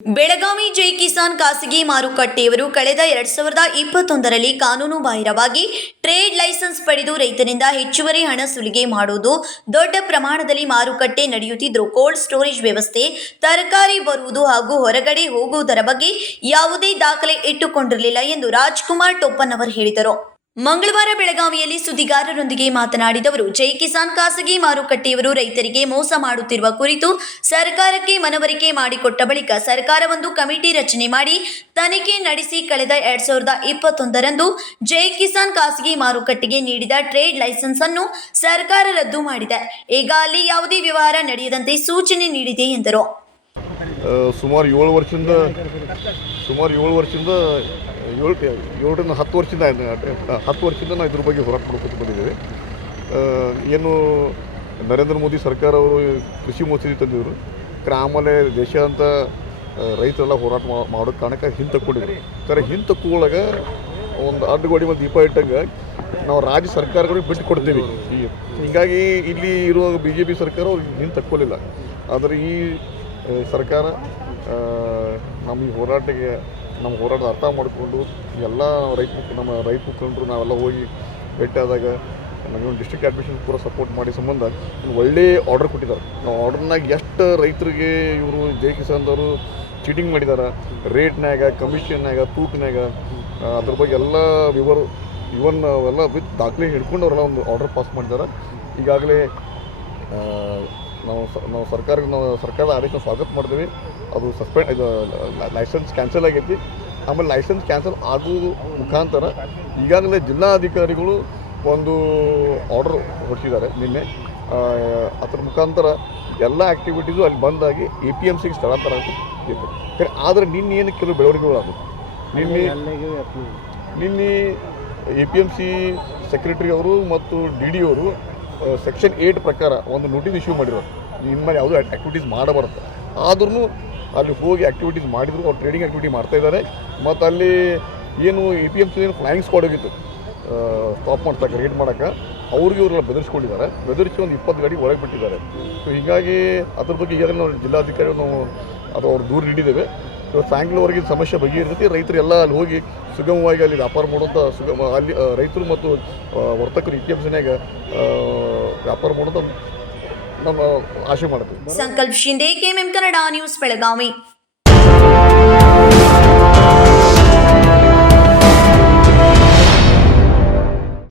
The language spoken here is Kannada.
ಬೆಳಗಾವಿ ಜೈ ಕಿಸಾನ್ ಖಾಸಗಿ ಮಾರುಕಟ್ಟೆಯವರು ಕಳೆದ ಎರಡ್ ಸಾವಿರದ ಇಪ್ಪತ್ತೊಂದರಲ್ಲಿ ಕಾನೂನು ಬಾಹಿರವಾಗಿ ಟ್ರೇಡ್ ಲೈಸೆನ್ಸ್ ಪಡೆದು ರೈತನಿಂದ ಹೆಚ್ಚುವರಿ ಹಣ ಸುಲಿಗೆ ಮಾಡುವುದು ದೊಡ್ಡ ಪ್ರಮಾಣದಲ್ಲಿ ಮಾರುಕಟ್ಟೆ ನಡೆಯುತ್ತಿದ್ದರೂ ಕೋಲ್ಡ್ ಸ್ಟೋರೇಜ್ ವ್ಯವಸ್ಥೆ ತರಕಾರಿ ಬರುವುದು ಹಾಗೂ ಹೊರಗಡೆ ಹೋಗುವುದರ ಬಗ್ಗೆ ಯಾವುದೇ ದಾಖಲೆ ಇಟ್ಟುಕೊಂಡಿರಲಿಲ್ಲ ಎಂದು ರಾಜ್ಕುಮಾರ್ ಟೊಪ್ಪನ್ನವರ್ ಹೇಳಿದರು. ಮಂಗಳವಾರ ಬೆಳಗಾವಿಯಲ್ಲಿ ಸುದ್ದಿಗಾರರೊಂದಿಗೆ ಮಾತನಾಡಿದವರು, ಜೈ ಕಿಸಾನ್ ಖಾಸಗಿ ಮಾರುಕಟ್ಟೆಯವರು ರೈತರಿಗೆ ಮೋಸ ಮಾಡುತ್ತಿರುವ ಕುರಿತು ಸರ್ಕಾರಕ್ಕೆ ಮನವರಿಕೆ ಮಾಡಿಕೊಟ್ಟ ಬಳಿಕ ಸರ್ಕಾರವೊಂದು ಕಮಿಟಿ ರಚನೆ ಮಾಡಿ ತನಿಖೆ ನಡೆಸಿ ಕಳೆದ ಎರಡ್ ಸಾವಿರದ ಇಪ್ಪತ್ತೊಂದರಂದು ಜೈ ಕಿಸಾನ್ ಖಾಸಗಿ ಮಾರುಕಟ್ಟೆಗೆ ನೀಡಿದ ಟ್ರೇಡ್ ಲೈಸೆನ್ಸ್ ಅನ್ನು ಸರ್ಕಾರ ರದ್ದು ಮಾಡಿದೆ. ಈಗ ಅಲ್ಲಿ ಯಾವುದೇ ವ್ಯವಹಾರ ನಡೆಯದಂತೆ ಸೂಚನೆ ನೀಡಿದೆ ಎಂದರು. ಸುಮಾರು ಏಳು ವರ್ಷದಿಂದ ಸುಮಾರು ಏಳು ವರ್ಷದಿಂದ ಏಳು ಏಳರಿಂದ ಹತ್ತು ವರ್ಷದಿಂದ. ಹತ್ತು ವರ್ಷದಿಂದ ನಾವು ಇದ್ರ ಬಗ್ಗೆ ಹೋರಾಟ ಮಾಡ್ಕೊತ ಬಂದಿದ್ದೇವೆ. ಏನು ನರೇಂದ್ರ ಮೋದಿ ಸರ್ಕಾರ ಅವರು ಕೃಷಿ ಮಸೂದೆ ತಂದಿದ್ರು. ಆಮೇಲೆ ದೇಶಾದ್ಯಂತ ಆ, ರೈತರೆಲ್ಲ ಹೋರಾಟ ಮಾಡೋ ಕಾರಣಕ್ಕೆ ಹಿಂತಕ್ಕೊಂಡಿದ್ರು ಸರ್ ಹಿಂತಕ್ಕೊಳಗ ಒಂದು ಅಡ್ಡಗೋಡಿ ಮತ್ತು ದೀಪ ಇಟ್ಟಂಗೆ ನಾವು ರಾಜ್ಯ ಸರ್ಕಾರಗಳಿಗೆ ಬಿಟ್ಟು ಕೊಡ್ತೀವಿ. ಹೀಗಾಗಿ ಇಲ್ಲಿ ಇರುವ ಬಿ ಜೆ ಪಿ ಸರ್ಕಾರ ಅವ್ರು ಹಿಂದೆ ತಕ್ಕೊಳ್ಳಿಲ್ಲ ಆದರೆ ಈ ಸರ್ಕಾರ ನಮ್ಮ ಈ ಹೋರಾಟಕ್ಕೆ ನಮ್ಮ ಹೋರಾಟದ ಅರ್ಥ ಮಾಡಿಕೊಂಡು ಎಲ್ಲ ರೈತ ನಮ್ಮ ರೈತ ಮುಖಂಡರು ನಾವೆಲ್ಲ ಹೋಗಿ ಭೇಟಿಯಾದಾಗ ನಮಗೆ ಡಿಸ್ಟ್ರಿಕ್ಟ್ ಅಡ್ಮಿಷನ್ ಪೂರ ಸಪೋರ್ಟ್ ಮಾಡಿ ಸಂಬಂಧ ಒಂದು ಒಳ್ಳೆ ಆರ್ಡರ್ ಕೊಟ್ಟಿದ್ದಾರೆ. ನಾವು ಆರ್ಡರ್ನಾಗ ಎಷ್ಟು ರೈತರಿಗೆ ಇವರು ಜೈ ಕಿಸಾನ್ದವರು ಚೀಟಿಂಗ್ ಮಾಡಿದ್ದಾರೆ ರೇಟ್ನಾಗ ಕಮಿಷನ್ನಾಗ ತೂಕನಾಗ ಅದ್ರ ಬಗ್ಗೆ ಎಲ್ಲ ವಿವರ ಇವನ್ ಅವೆಲ್ಲ ವಿತ್ ದಾಖಲೆ ಹಿಡ್ಕೊಂಡು ಅವರೆಲ್ಲ ಒಂದು ಆರ್ಡರ್ ಪಾಸ್ ಮಾಡಿದ್ದಾರೆ ಈಗಾಗಲೇ ನಾವು ನಾವು ಸರ್ಕಾರಕ್ಕೆ, ನಾವು ಸರ್ಕಾರದ ಆದೇಶ ಸ್ವಾಗತ ಮಾಡ್ತೀವಿ. ಅದು ಸಸ್ಪೆಂಡ್, ಇದು ಲೈಸೆನ್ಸ್ ಕ್ಯಾನ್ಸಲ್ ಆಗೈತಿ. ಆಮೇಲೆ ಲೈಸೆನ್ಸ್ ಕ್ಯಾನ್ಸಲ್ ಆಗೋ ಮುಖಾಂತರ ಈಗಾಗಲೇ ಜಿಲ್ಲಾಧಿಕಾರಿಗಳು ಒಂದು ಆರ್ಡರ್ ಹೊರಟಿದ್ದಾರೆ ನಿನ್ನೆ. ಅದ್ರ ಮುಖಾಂತರ ಎಲ್ಲ ಆ್ಯಕ್ಟಿವಿಟೀಸು ಅಲ್ಲಿ ಬಂದಾಗಿ ಎ ಪಿ ಎಂ ಸಿಗೆ ಸ್ಥಳಾಂತರ ಖರೆ ಆದರೆ ನಿನ್ನೆ ಏನು ಕೆಲವು ಬೆಳವಣಿಗೆಗಳಾದವು? ನಿನ್ನೆ ನಿನ್ನೆ A P M C secretary ಅವರು ಮತ್ತು ಡಿ ಡಿ ಅವರು ಸೆಕ್ಷನ್ ಏಯ್ಟ್ ಪ್ರಕಾರ ಒಂದು ನೋಟಿಸ್ ಇಶ್ಯೂ ಮಾಡಿರೋದು ನಿಮ್ಮ ಯಾವುದೂ ಆ್ಯಕ್ಟಿವಿಟೀಸ್ ಮಾಡಬಾರ್ದು. ಆದ್ರೂ ಅಲ್ಲಿ ಹೋಗಿ ಆ್ಯಕ್ಟಿವಿಟೀಸ್ ಮಾಡಿದ್ರು, ಅವ್ರು ಟ್ರೇಡಿಂಗ್ ಆ್ಯಕ್ಟಿವಿಟಿ ಮಾಡ್ತಾ ಇದ್ದಾರೆ. ಮತ್ತು ಅಲ್ಲಿ ಏನು ಎ ಪಿ ಎಂ ಸಿ ಏನು ಫ್ಲೈಯಿಂಗ್ ಸ್ಕ್ವಾಡ್ ಹೋಗಿತ್ತು. ಸ್ಟಾಪ್ ಮಾಡ್ತಕ್ಕ ರೇಡ್ ಮಾಡೋಕ್ಕೆ. ಅವ್ರಿಗೆ ಇವರೆಲ್ಲ ಬೆದರಿಸ್ಕೊಂಡಿದ್ದಾರೆ. ಬೆದರಿಸಿ ಒಂದು ಇಪ್ಪತ್ತು ಗಾಡಿ ಒಳಗೆ ಬಿಟ್ಟಿದ್ದಾರೆ. ಸೊ ಹೀಗಾಗಿ ಅದ್ರ ಬಗ್ಗೆ ಈಗಾಗಲೇ ನಾವು ಜಿಲ್ಲಾಧಿಕಾರಿ ನಾವು ಅದು ಅವ್ರು ದೂರ ನೀಡಿದ್ದೇವೆ. ಇವತ್ತು ಸಾಯಂಕಾಲವರೆಗೆ ಸಮಸ್ಯೆ ಇರ್ತೈತಿ ರೈತರು ಎಲ್ಲ ಅಲ್ಲಿ ಹೋಗಿ ಸುಗಮವಾಗಿ ಅಲ್ಲಿ ವ್ಯಾಪಾರ ಮಾಡುವಂಥ ಸುಗಮ ಅಲ್ಲಿ ರೈತರು ಮತ್ತು ವರ್ತಕರು ಇ ಪಿ ಎಂ ಸಿನ್ಯಾಗ ವ್ಯಾಪಾರ ಮಾಡೋದು ನಮ್ಮ ಆಶೆ ಮಾಡ್ತೀವಿ. Sankalp Shinde KMM Kannada news Belagavi.